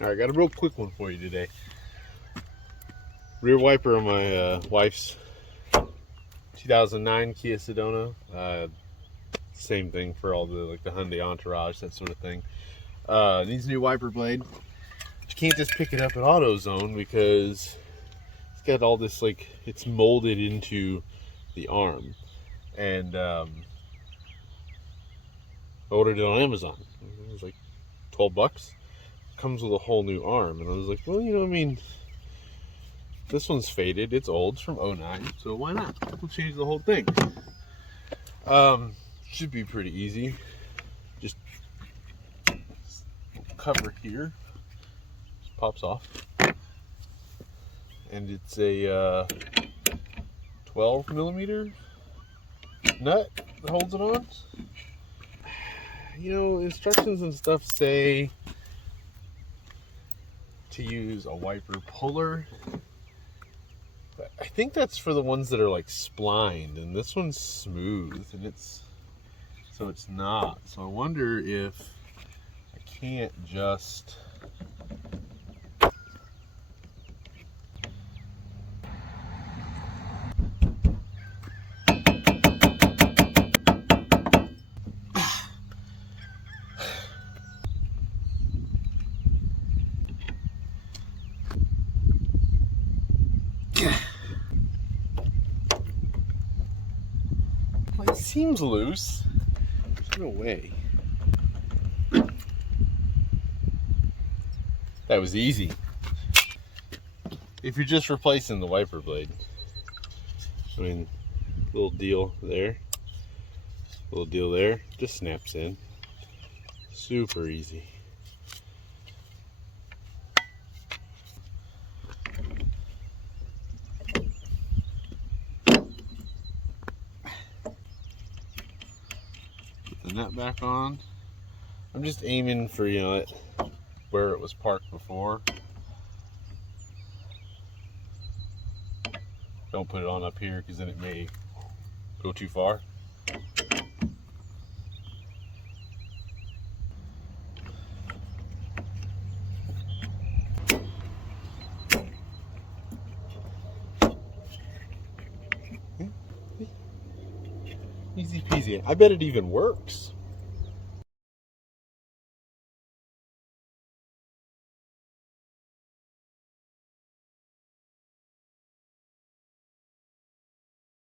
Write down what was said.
Alright, got a real quick one for you today. Rear wiper on my wife's 2009 Kia Sedona. Same thing for all the the Hyundai Entourage, that sort of thing. Needs a new wiper blade. But you can't just pick it up at AutoZone because it's got all this, like, it's molded into the arm. And I ordered it on Amazon. It was like 12 bucks. Comes with a whole new arm. And I was like, well, I mean, this one's faded. It's old. It's from '09. So why not? We'll change the whole thing. Should be pretty easy. Just cover here. Just pops off. And it's a 12 millimeter nut that holds it on. Instructions and stuff say to use a wiper puller. But I think that's for the ones that are like splined, and this one's smooth, and it's not. So I wonder if I can't just it seems loose. There's no way. That was easy. If you're just replacing the wiper blade, I mean, little deal there, just snaps in. Super easy. The nut back on. I'm just aiming for where it was parked before. Don't put it on up here because then it may go too far. Easy peasy. I bet it even works.